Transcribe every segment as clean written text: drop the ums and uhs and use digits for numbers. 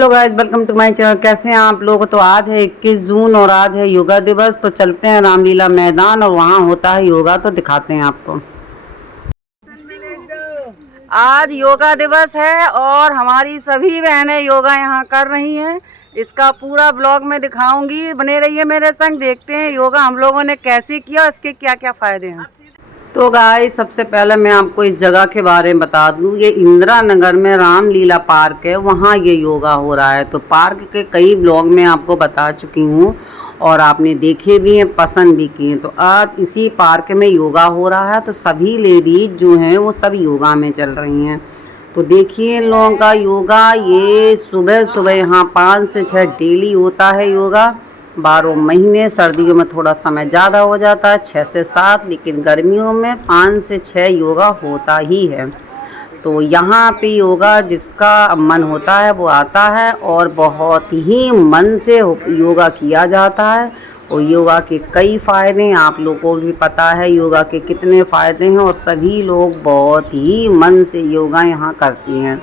Hello guys, welcome to my channel. कैसे हैं आप लोग? तो आज है 21 जून और आज है योगा दिवस। तो चलते हैं रामलीला मैदान और वहाँ होता है योगा, तो दिखाते हैं आपको। आज योगा दिवस है और हमारी सभी बहनें योगा यहाँ कर रही हैं। इसका पूरा ब्लॉग मैं दिखाऊंगी, बने रहिए मेरे संग। देखते हैं योगा हम लोगों ने कैसे किया, इसके क्या क्या फायदे हैं। तो गाइस, सबसे पहले मैं आपको इस जगह के बारे में बता दूं। ये इंदिरा नगर में रामलीला पार्क है, वहाँ ये योगा हो रहा है। तो पार्क के कई ब्लॉग में आपको बता चुकी हूँ और आपने देखे भी हैं, पसंद भी किए। तो आज इसी पार्क में योगा हो रहा है। तो सभी लेडीज जो हैं वो सब योगा में चल रही हैं। तो देखिए इन लोगों का योगा, ये सुबह सुबह यहाँ 5 से 6 डेली होता है योगा। 12 महीने, सर्दियों में थोड़ा समय ज़्यादा हो जाता है 6 से 7, लेकिन गर्मियों में 5 से 6 योगा होता ही है। तो यहाँ पे योगा जिसका मन होता है वो आता है और बहुत ही मन से योगा किया जाता है। और योगा के कई फ़ायदे हैं, आप लोगों को भी पता है योगा के कितने फ़ायदे हैं और सभी लोग बहुत ही मन से योगा यहाँ करती हैं।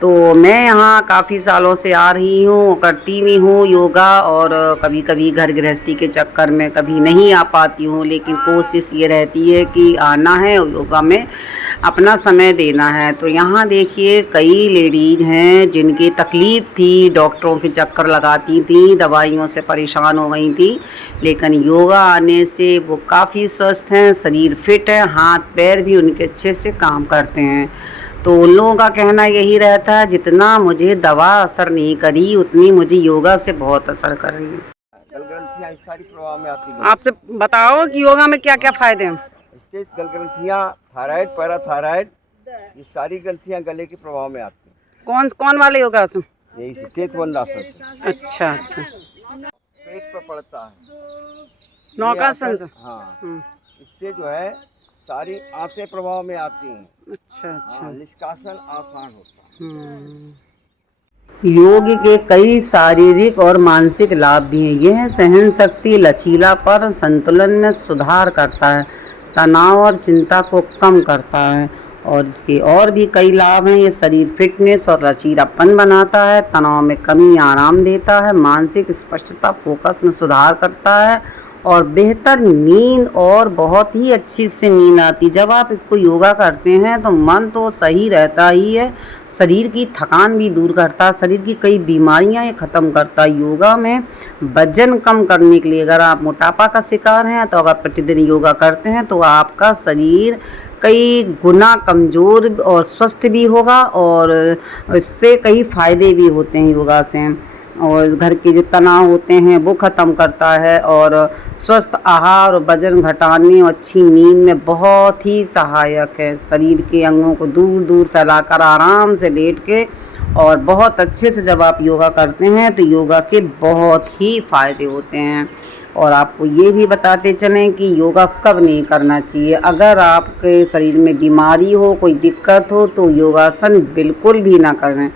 तो मैं यहाँ काफ़ी सालों से आ रही हूँ, करती भी हूँ योगा। और कभी कभी घर गृहस्थी के चक्कर में कभी नहीं आ पाती हूँ, लेकिन कोशिश ये रहती है कि आना है और योगा में अपना समय देना है। तो यहाँ देखिए कई लेडीज़ हैं जिनकी तकलीफ़ थी, डॉक्टरों के चक्कर लगाती थी, दवाइयों से परेशान हो गई थी, लेकिन योगा आने से वो काफ़ी स्वस्थ हैं, शरीर फिट है, हाथ पैर भी उनके अच्छे से काम करते हैं। तो उन लोगों का कहना यही रहता है, जितना मुझे दवा असर नहीं करी उतनी मुझे योगा से बहुत असर कर रही है। गलग्रंथियां इस सारी प्रभाव में आती हैं। आपसे बताओ कि योगा में क्या क्या फायदे हैं। इससे गलग्रंथियां, थायराइड, पैराथायराइड, ये सारी ग्रंथियां गले के प्रभाव में आती हैं। कौन वाले योगा से? यही से सेतुवंदासन से। अच्छा अच्छा। पेट पर पड़ता है नौकासन से। हाँ, इससे जो है सारी आंतें प्रभाव में आती हैं। अच्छा अच्छा। निष्कासन आसान होता है। योग के कई शारीरिक और मानसिक लाभ भी हैं। यह सहन शक्ति, लचीलापन, संतुलन में सुधार करता है, तनाव और चिंता को कम करता है। और इसके और भी कई लाभ हैं। ये शरीर फिटनेस और लचीलापन बनाता है, तनाव में कमी, आराम देता है, मानसिक स्पष्टता, फोकस में सुधार करता है और बेहतर नींद और बहुत ही अच्छी से नींद आती। जब आप इसको योगा करते हैं तो मन तो सही रहता ही है, शरीर की थकान भी दूर करता है, शरीर की कई बीमारियां ये ख़त्म करता है। योगा में वजन कम करने के लिए, अगर आप मोटापा का शिकार हैं तो अगर प्रतिदिन योगा करते हैं तो आपका शरीर कई गुना कमज़ोर और स्वस्थ भी होगा और इससे कई फ़ायदे भी होते हैं योगा से। और घर के जो तनाव होते हैं वो ख़त्म करता है और स्वस्थ आहार और वजन घटाने और अच्छी नींद में बहुत ही सहायक है। शरीर के अंगों को दूर दूर फैलाकर आराम से लेट के और बहुत अच्छे से जब आप योगा करते हैं तो योगा के बहुत ही फ़ायदे होते हैं। और आपको ये भी बताते चलें कि योगा कब नहीं करना चाहिए। अगर आपके शरीर में बीमारी हो, कोई दिक्कत हो, तो योगासन बिल्कुल भी ना करें।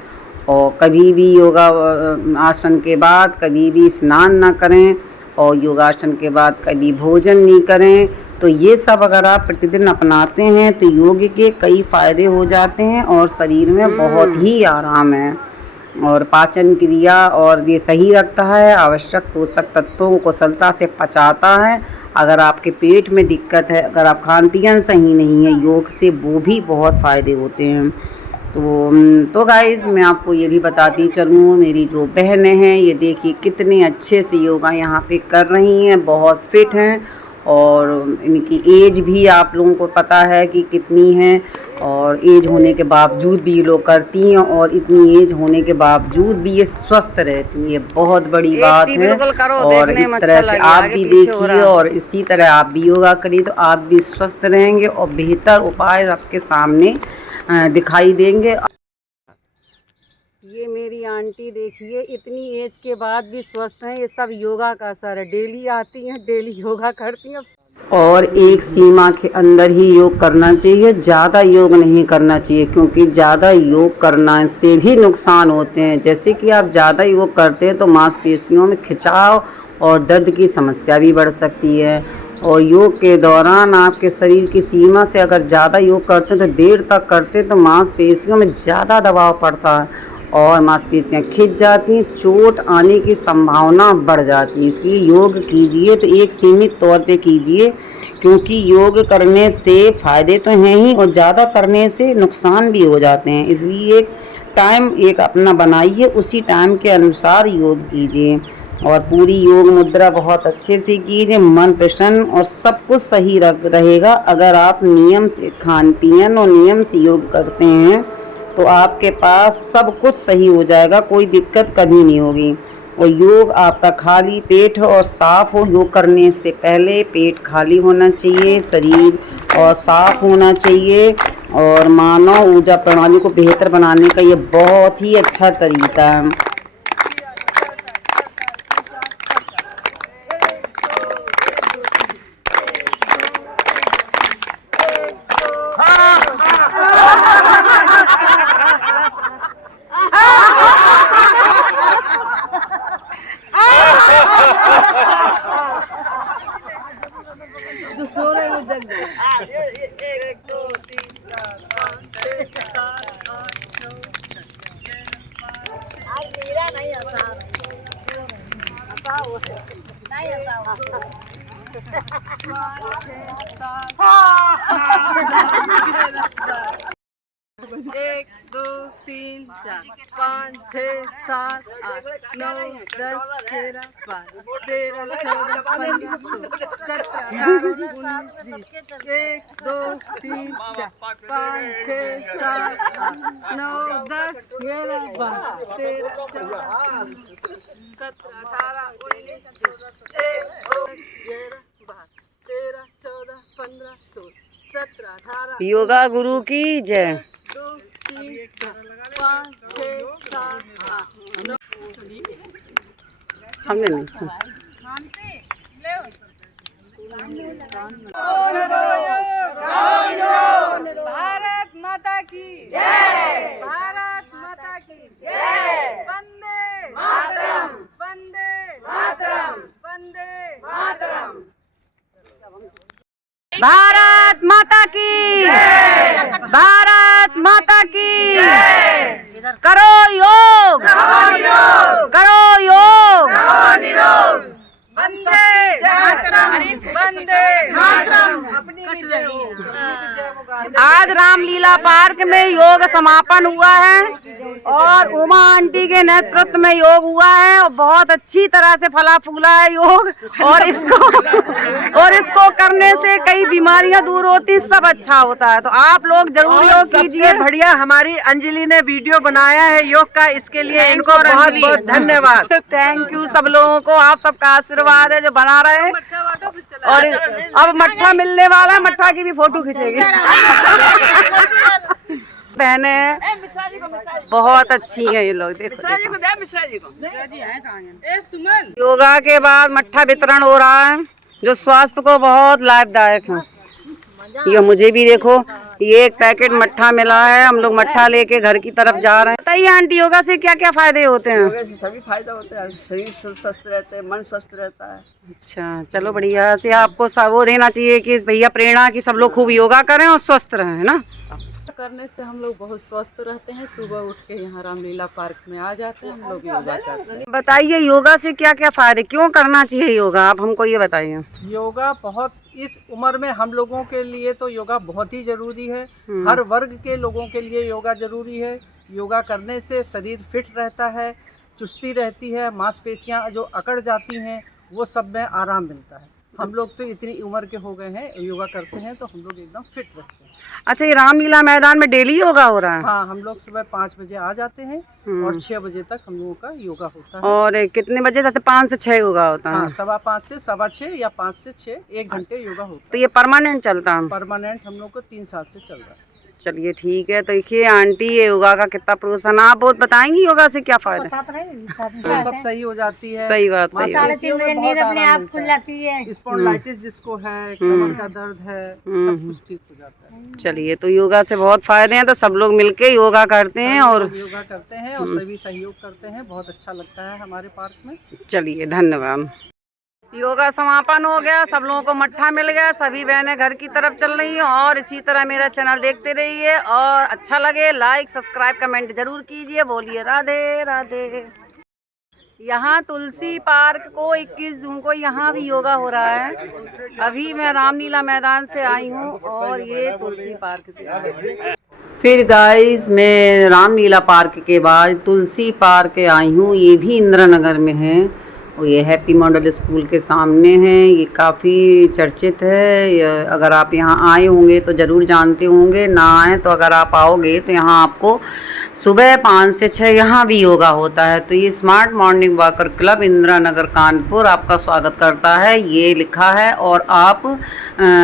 और कभी भी योगा आसन के बाद कभी भी स्नान ना करें और योगासन के बाद कभी भोजन नहीं करें। तो ये सब अगर आप प्रतिदिन अपनाते हैं तो योग के कई फ़ायदे हो जाते हैं और शरीर में बहुत ही आराम है और पाचन क्रिया और ये सही रखता है, आवश्यक पोषक तत्वों को कुशलता से पचाता है। अगर आपके पेट में दिक्कत है, अगर आप खान पीन सही नहीं है, योग से वो भी बहुत फ़ायदे होते हैं। तो गाइज़, मैं आपको ये भी बताती चलूँ, मेरी जो बहनें हैं ये देखिए कितने अच्छे से योगा यहाँ पे कर रही हैं, बहुत फिट हैं और इनकी एज भी आप लोगों को पता है कि कितनी है। और एज होने के बावजूद भी ये लोग करती हैं और इतनी एज होने के बावजूद भी ये स्वस्थ रहती हैं, ये बहुत बड़ी बात है। और इस तरह से आप भी देखिए और इसी तरह आप भी योगा करिए तो आप भी स्वस्थ रहेंगे और बेहतर उपाय आपके सामने दिखाई देंगे। ये मेरी आंटी देखिए इतनी एज के बाद भी स्वस्थ हैं। ये सब योगा का असर है, डेली आती हैं, डेली योगा करती हैं और एक सीमा के अंदर ही योग करना चाहिए, ज़्यादा योग नहीं करना चाहिए, क्योंकि ज़्यादा योग करना से भी नुकसान होते हैं। जैसे कि आप ज़्यादा योग करते हैं तो मांसपेशियों में खिंचाव और दर्द की समस्या भी बढ़ सकती है। और योग के दौरान आपके शरीर की सीमा से अगर ज़्यादा योग करते हैं तो देर तक करते हैं तो मांसपेशियों में ज़्यादा दबाव पड़ता है और मांसपेशियाँ खिंच जाती हैं, चोट आने की संभावना बढ़ जाती है। इसलिए योग कीजिए तो एक सीमित तौर पे कीजिए, क्योंकि योग करने से फ़ायदे तो हैं ही और ज़्यादा करने से नुकसान भी हो जाते हैं। इसलिए एक टाइम एक अपना बनाइए, उसी टाइम के अनुसार योग कीजिए और पूरी योग मुद्रा बहुत अच्छे से कीजिए। मन प्रसन्न और सब कुछ सही रहेगा अगर आप नियम से खान पीन और नियम से योग करते हैं तो आपके पास सब कुछ सही हो जाएगा, कोई दिक्कत कभी नहीं होगी। और योग आपका खाली पेट हो और साफ़ हो। योग करने से पहले पेट खाली होना चाहिए, शरीर और साफ़ होना चाहिए और मानव ऊर्जा प्रणाली को बेहतर बनाने का ये बहुत ही अच्छा तरीका है। एक दो तीन चार पाँच छः सात आठ नौ 10 11 12 13 14 15 16 17 18 19 20 1 2 3 4 5 6 7 8 9 10 11 12 13 14 17 18 19 1 2 11 12 13 14 15 16 17 18 योगा गुरु की जय। 2 3 4 5 6 7 8 9 हमने नहीं सुना। भारत माता की जय, भारत माता की जय, वंदे मातरम, वंदे मातरम, वंदे मातरम। भारत माता की जय, भारत माता की जय। करो योग, करो योग, वंदे मातरम, वंदे मातरम। आज रामलीला पार्क में योग समापन हुआ है और उमा आंटी के नेतृत्व में योग हुआ है और बहुत अच्छी तरह से फला फूला है योग। और इसको करने से कई बीमारियां दूर होती, सब अच्छा होता है। तो आप लोग जरूर योग कीजिए। बढ़िया हमारी अंजलि ने वीडियो बनाया है योग का, इसके लिए इनको बहुत बहुत धन्यवाद। थैंक यू सब लोगों को, आप सबका आशीर्वाद है जो बना रहे हैं। और अब मट्ठा मिलने वाला है, मट्ठा की भी फोटो खींचेगी। बहने बहुत अच्छी है ये लोग, देखो। योगा के बाद मट्ठा वितरण हो रहा है जो स्वास्थ्य को बहुत लाभदायक है। ये मुझे भी देखो, ये एक पैकेट मट्ठा मिला है, हम लोग मट्ठा लेके घर की तरफ जा रहे हैं। बताइए आंटी, योगा से क्या क्या फायदे होते हैं? योगा से सभी फायदा होते हैं, शरीर स्वस्थ रहते हैं, मन स्वस्थ रहता है। अच्छा, चलो बढ़िया। से आपको वो देना चाहिए कि भैया प्रेरणा की सब लोग खूब योगा करें और स्वस्थ रहें, है ना। करने से हम लोग बहुत स्वस्थ रहते हैं। सुबह उठ के यहाँ रामलीला पार्क में आ जाते हैं, हम लोग योगा करते हैं। बताइए योगा से क्या क्या फायदे, क्यों करना चाहिए योगा, आप हमको ये बताइए। योगा बहुत, इस उम्र में हम लोगों के लिए तो योगा बहुत ही जरूरी है। हर वर्ग के लोगों के लिए योगा जरूरी है। योगा करने से शरीर फिट रहता है, चुस्ती रहती है, मांसपेशियां जो अकड़ जाती हैं वो सब में आराम मिलता है। हम लोग तो इतनी उम्र के हो गए हैं, योगा करते हैं तो हम लोग एकदम फिट रहते हैं। अच्छा, ये रामलीला मैदान में डेली योगा हो रहा है? हाँ, हम लोग सुबह 5 बजे आ जाते हैं और 6 बजे तक हम लोगों का योगा होता है। और कितने बजे से? 5 से 6 योगा होता है? हाँ, 5:15 से 6:15 या 5 से 6 1 घंटे योगा होता है। तो ये परमानेंट चलता है? परमानेंट हम लोग को 3 साल से चल रहा है। चलिए ठीक है। तो देखिए आंटी, ये योगा का कितना प्रोत्साहन, आप बहुत बताएंगी योगा से क्या फायदा? सब सही हो जाती है। सही बात, सही बात। अपने आप खुल जाती है। स्पॉन्डिलाइटिस जिसको है, कमर का दर्द है, सब कुछ ठीक हो जाता है। चलिए, तो योगा से बहुत फायदे हैं, तो सब लोग मिलके योगा करते हैं और योगा करते हैं और सभी सहयोग करते हैं। बहुत अच्छा लगता है हमारे पार्क में। चलिए, धन्यवाद। योगा समापन हो गया, सब लोगों को मट्ठा मिल गया, सभी बहनें घर की तरफ चल रही हैं। और इसी तरह मेरा चैनल देखते रहिए और अच्छा लगे लाइक सब्सक्राइब कमेंट जरूर कीजिए। बोलिए राधे राधे। यहाँ तुलसी पार्क को 21 जून को यहाँ भी योगा हो रहा है। अभी मैं रामलीला मैदान से आई हूँ और ये तुलसी पार्क से आई हूँ। फिर गाइस मैं रामलीला पार्क के बाद तुलसी पार्क आई हूँ। ये भी इंदिरा नगर में है और ये हैप्पी मॉडल स्कूल के सामने है। ये काफ़ी चर्चित है। अगर आप यहाँ आए होंगे तो ज़रूर जानते होंगे, ना आए तो अगर आप आओगे तो यहाँ आपको सुबह 5 से 6 यहाँ भी योगा होता है। तो ये smart morning walker club Indira Nagar Kanpur आपका स्वागत करता है, ये लिखा है। और आप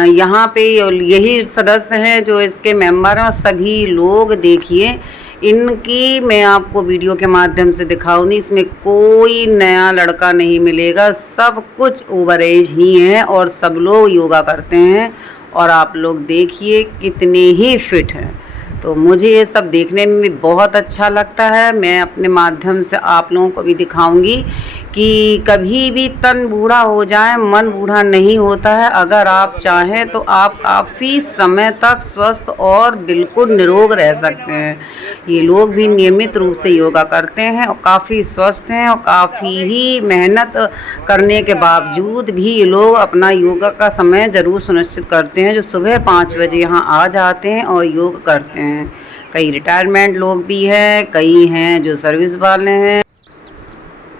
यहाँ पे यही सदस्य हैं जो इसके मेंबर हैं और सभी लोग देखिए इनकी मैं आपको वीडियो के माध्यम से दिखाऊंगी। इसमें कोई नया लड़का नहीं मिलेगा, सब कुछ ओवर एज ही हैं और सब लोग योगा करते हैं। और आप लोग देखिए कितने ही फिट हैं। तो मुझे ये सब देखने में भी बहुत अच्छा लगता है। मैं अपने माध्यम से आप लोगों को भी दिखाऊंगी कि कभी भी तन बूढ़ा हो जाए मन बूढ़ा नहीं होता है। अगर आप चाहें तो आप काफ़ी समय तक स्वस्थ और बिल्कुल निरोग रह सकते हैं। ये लोग भी नियमित रूप से योगा करते हैं और काफ़ी स्वस्थ हैं और काफ़ी ही मेहनत करने के बावजूद भी ये लोग अपना योगा का समय ज़रूर सुनिश्चित करते हैं, जो सुबह 5 बजे यहाँ आ जाते हैं और योग करते हैं। कई रिटायरमेंट लोग भी हैं, कई हैं जो सर्विस वाले हैं।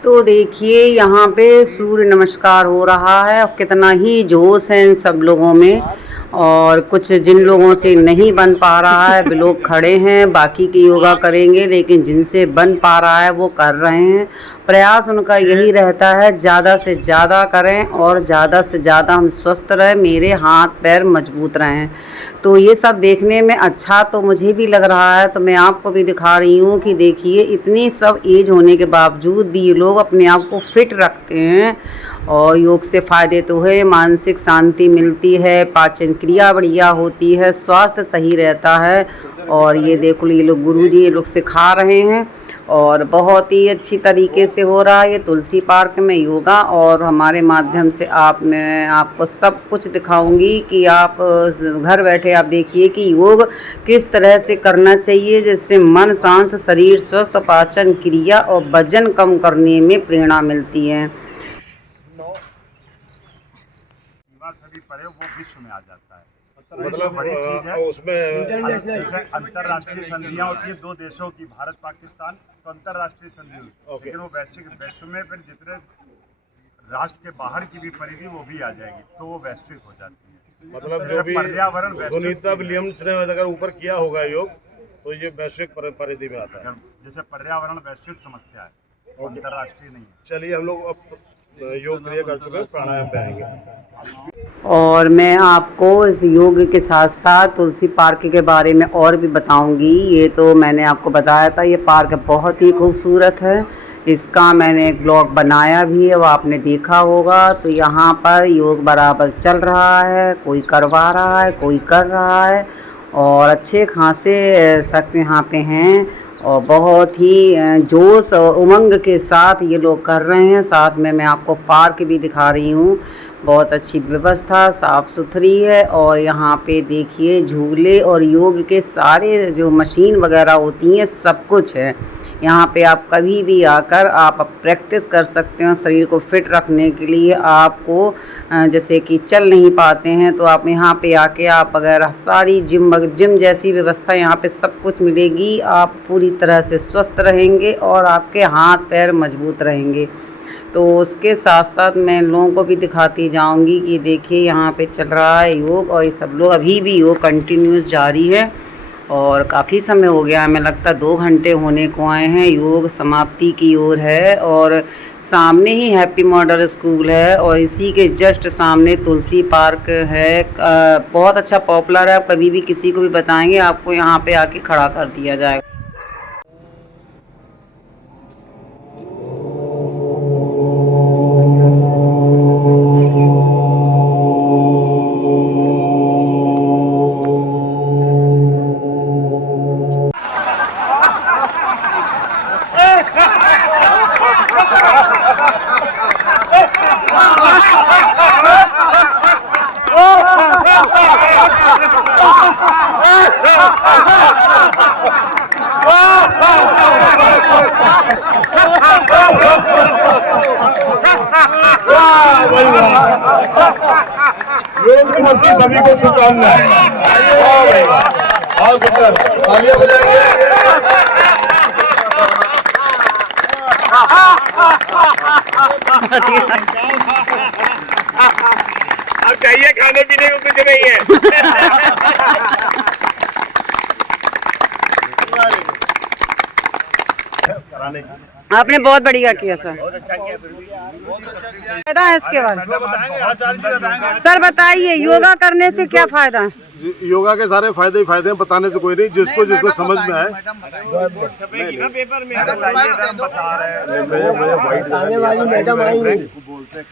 तो देखिए यहाँ पे सूर्य नमस्कार हो रहा है और कितना ही जोश है इन सब लोगों में। और कुछ जिन लोगों से नहीं बन पा रहा है वे लोग खड़े हैं, बाकी के योगा करेंगे, लेकिन जिनसे बन पा रहा है वो कर रहे हैं। प्रयास उनका यही रहता है ज़्यादा से ज़्यादा करें और ज़्यादा से ज़्यादा हम स्वस्थ रहें, मेरे हाथ पैर मजबूत रहें। तो ये सब देखने में अच्छा तो मुझे भी लग रहा है, तो मैं आपको भी दिखा रही हूँ कि देखिए इतनी सब एज होने के बावजूद भी ये लोग अपने आप को फिट रखते हैं। और योग से फ़ायदे तो है, मानसिक शांति मिलती है, पाचन क्रिया बढ़िया होती है, स्वास्थ्य सही रहता है। और ये देखो ये लोग गुरुजी ये लोग सिखा रहे हैं और बहुत ही अच्छी तरीके से हो रहा है ये तुलसी पार्क में योगा। और हमारे माध्यम से मैं आपको सब कुछ दिखाऊंगी कि आप घर बैठे आप देखिए कि योग किस तरह से करना चाहिए, जिससे मन शांत, शरीर स्वस्थ, पाचन क्रिया और वजन कम करने में प्रेरणा मिलती है। सभी पढ़े वो विश्व में आ जाता है। मतलब बड़ी चीज है उसमें अंतर्राष्ट्रीय संधियां होती है दो देशों की, भारत पाकिस्तान, तो अंतर्राष्ट्रीय संधि होती है। लेकिन वो वैश्विक विश्व में फिर जितने राष्ट्र के बाहर की भी परिधि वो भी आ जाएगी तो वो वैश्विक हो जाती है। मतलब जो भी पर्यावरण सुनीता विलियम्स ने अगर ऊपर किया होगा योग तो ये वैश्विक परिधि में आता है। जैसे पर्यावरण वैश्विक समस्या है, अंतर्राष्ट्रीय नहीं है। चलिए हम लोग अब योग क्रिया कर चुके हैं, प्राणायाम पे आएंगे। और मैं आपको इस योग के साथ साथ तुलसी पार्क के बारे में और भी बताऊंगी। ये तो मैंने आपको बताया था, ये पार्क बहुत ही खूबसूरत है। इसका मैंने एक ब्लॉग बनाया भी है, वो आपने देखा होगा। तो यहाँ पर योग बराबर चल रहा है, कोई करवा रहा है, कोई कर रहा है और अच्छे खासे शख्स यहाँ पे हैं और बहुत ही जोश और उमंग के साथ ये लोग कर रहे हैं। साथ में मैं आपको पार्क भी दिखा रही हूँ, बहुत अच्छी व्यवस्था, साफ़ सुथरी है। और यहाँ पे देखिए झूले और योग के सारे जो मशीन वगैरह होती हैं सब कुछ है। यहाँ पे आप कभी भी आकर आप प्रैक्टिस कर सकते हो शरीर को फिट रखने के लिए। आपको जैसे कि चल नहीं पाते हैं तो आप यहाँ पे आके आप अगर सारी जिम जैसी व्यवस्था यहाँ पे सब कुछ मिलेगी। आप पूरी तरह से स्वस्थ रहेंगे और आपके हाथ पैर मजबूत रहेंगे। तो उसके साथ साथ मैं लोगों को भी दिखाती जाऊंगी कि देखिए यहाँ पे चल रहा है योग और ये सब लोग अभी भी योग कंटिन्यूस जारी है। और काफ़ी समय हो गया, हमें लगता है 2 घंटे होने को आए हैं, योग समाप्ति की ओर है। और सामने ही हैप्पी मॉडल स्कूल है और इसी के जस्ट सामने तुलसी पार्क है। बहुत अच्छा पॉपुलर है, आप कभी भी किसी को भी बताएंगे आपको यहाँ पे आके खड़ा कर दिया जाएगा। योग दिवस की सभी को शुभकामनाएं। वाह भाई वाह, बहुत सुंदर, तालियां बजाएंगे। अब चाहिए खाने पीने को कुछ नहीं है। आपने बहुत बढ़िया किया सर। फायदा है इसके बाद सर बताइए, योगा करने से क्या फायदा है? योगा के सारे फायदे ही फायदे हैं, बताने से कोई नहीं, जिसको जिसको समझ में आए।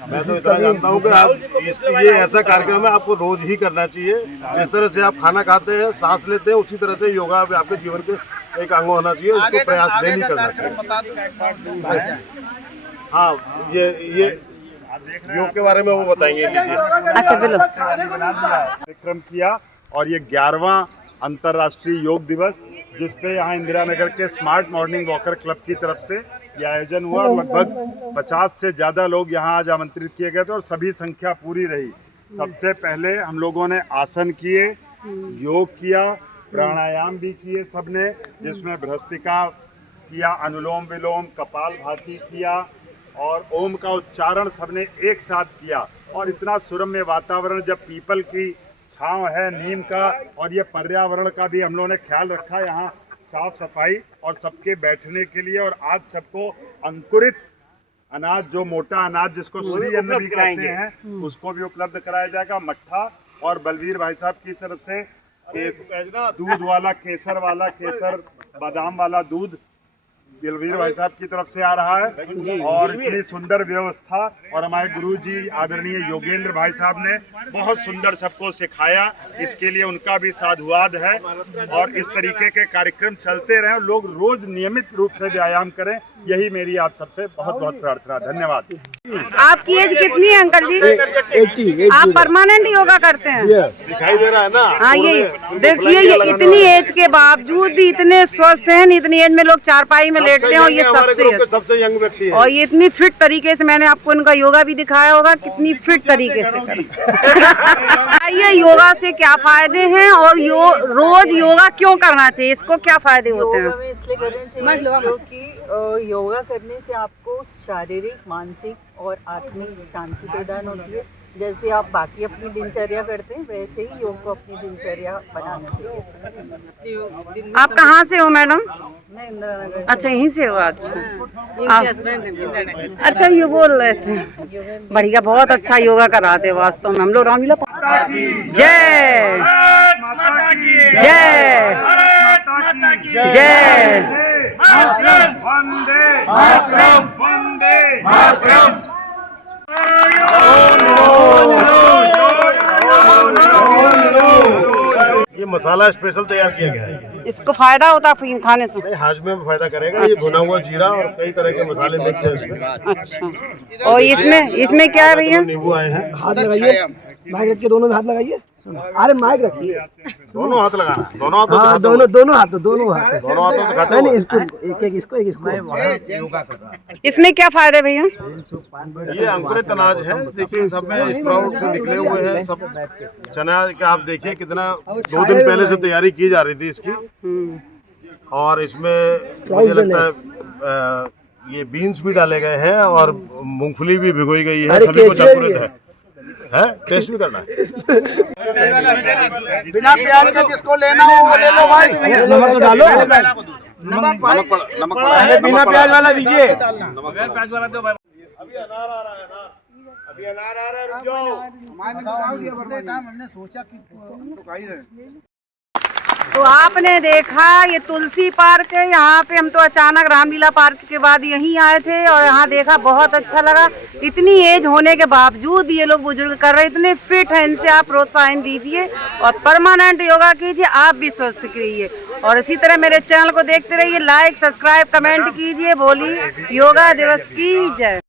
मैं तो इतना जानता हूँ कि आप ये ऐसा कार्यक्रम है, आपको रोज ही करना चाहिए। जिस तरह से आप खाना खाते हैं, सांस लेते हैं, उसी तरह से योगा भी आपके जीवन के एक अंग होना चाहिए। उसको प्रयास डेली करना चाहिए। हाँ, ये योग के बारे में वो बताएंगे। अच्छा बोलो। कार्यक्रम किया और ये 11वां अंतर्राष्ट्रीय योग दिवस, जिसपे यहाँ इंदिरा नगर के स्मार्ट मॉर्निंग वॉकर क्लब की तरफ से ये आयोजन हुआ। लगभग 50 से ज़्यादा लोग यहाँ आज आमंत्रित किए गए थे और सभी संख्या पूरी रही। सबसे पहले हम लोगों ने आसन किए, योग किया, प्राणायाम भी किए सबने, जिसमें भ्रस्त्रिका किया, अनुलोम विलोम, कपालभाति किया और ओम का उच्चारण सबने एक साथ किया। और इतना सुरम्य वातावरण, जब पीपल की छांव है, नीम का, और ये पर्यावरण का भी हम लोगों ने ख्याल रखा। यहाँ साफ सफाई और सबके बैठने के लिए। और आज सबको अंकुरित अनाज, जो मोटा अनाज जिसको श्री अन्न भी कहते हैं, उसको भी उपलब्ध कराया जाएगा। मट्ठा और बलवीर भाई साहब की तरफ से दूध वाला, केसर वाला, केसर बादाम वाला दूध बलवीर भाई साहब की तरफ से आ रहा है। और इतनी सुंदर व्यवस्था, और हमारे गुरुजी आदरणीय योगेंद्र भाई साहब ने बहुत सुंदर सबको सिखाया, इसके लिए उनका भी साधुवाद है। और इस तरीके के कार्यक्रम चलते रहें, लोग रोज नियमित रूप से व्यायाम करें, यही मेरी आप सबसे बहुत बहुत प्रार्थना। धन्यवाद। आपकी एज कितनी है अंकल जी? 80। आप परमानेंट योगा करते हैं? दिखाई दे रहा है ना? हाँ, ये देखिए, ये इतनी एज के बावजूद भी इतने स्वस्थ हैं। इतनी एज में लोग चारपाई में लेटते हैं और ये सबसे यंग व्यक्ति है। और ये इतनी फिट तरीके से, मैंने आपको इनका योगा भी दिखाया होगा, कितनी फिट तरीके से करें। ये योगा से क्या फायदे हैं और रोज योगा क्यों करना चाहिए? इसको क्या फायदे होते हैं? योगा में इसलिए करना चाहिए क्योंकि योगा करने से आपको शारीरिक, मानसिक और आत्मिक शांति प्रदान होती है। जैसे आप बाकी अपनी दिनचर्या करते हैं, वैसे ही योग को अपनी दिनचर्या बनाना चाहिए। आप कहाँ से हो मैडम? मैं इंदिरा नगर। अच्छा, यहीं से हो? अच्छा, ये बोल रहे थे बढ़िया, बहुत अच्छा योगा कराते वास्तव में। हम लोग रामलीला जय जय जय वंदे मातरम, वंदे मातरम। ये मसाला स्पेशल तैयार किया गया है। इसको फायदा होता है खाने से? हाजमे में फायदा करेगा। ये भुना हुआ जीरा और कई तरह के मसाले मिक्स है इसमें। अच्छा, और इसमें क्या है भैया? नींबू आए हैं। हाथ लगाइए, माइक रख के दोनों में हाथ लगाइए। अरे माइक रखिए, दोनों हाथ लगाना, दोनों हाथों से। दोनों हाथों से खाते नहीं, इसको एक इसको। इसमें क्या फायदे भैया? ये अंकुरित अनाज है, देखिए सब में स्प्राउट से निकले हुए हैं सब। चना का आप देखिए कितना 2 दिन पहले से तैयारी की जा रही थी इसकी। और इसमें मुझे लगता है ये बीन्स भी डाले गए हैं और मूंगफली भी भिगोई गई है। सभी कुछ अंकुरित है। टेस्ट भी करना है। बिना प्याज के जिसको लेना हो वो ले लो भाई। नमक तो डालो, नमक पहले बिना प्याज वाला दीजिए। प्याज वाला दो भाई। अभी अनार आ रहा है ना, अभी अनार आ रहा है, रुक जाओ। हमने सोचा कि तो आपने देखा ये तुलसी पार्क है। यहाँ पे हम तो अचानक रामलीला पार्क के बाद यहीं आए थे और यहाँ देखा, बहुत अच्छा लगा। इतनी एज होने के बावजूद ये लोग बुजुर्ग कर रहे हैं, इतने फिट हैं। इनसे आप प्रोत्साहन दीजिए और परमानेंट योगा कीजिए, आप भी स्वस्थ रहिए। और इसी तरह मेरे चैनल को देखते रहिए, लाइक, सब्सक्राइब, कमेंट कीजिए। बोलिए योगा दिवस की जय।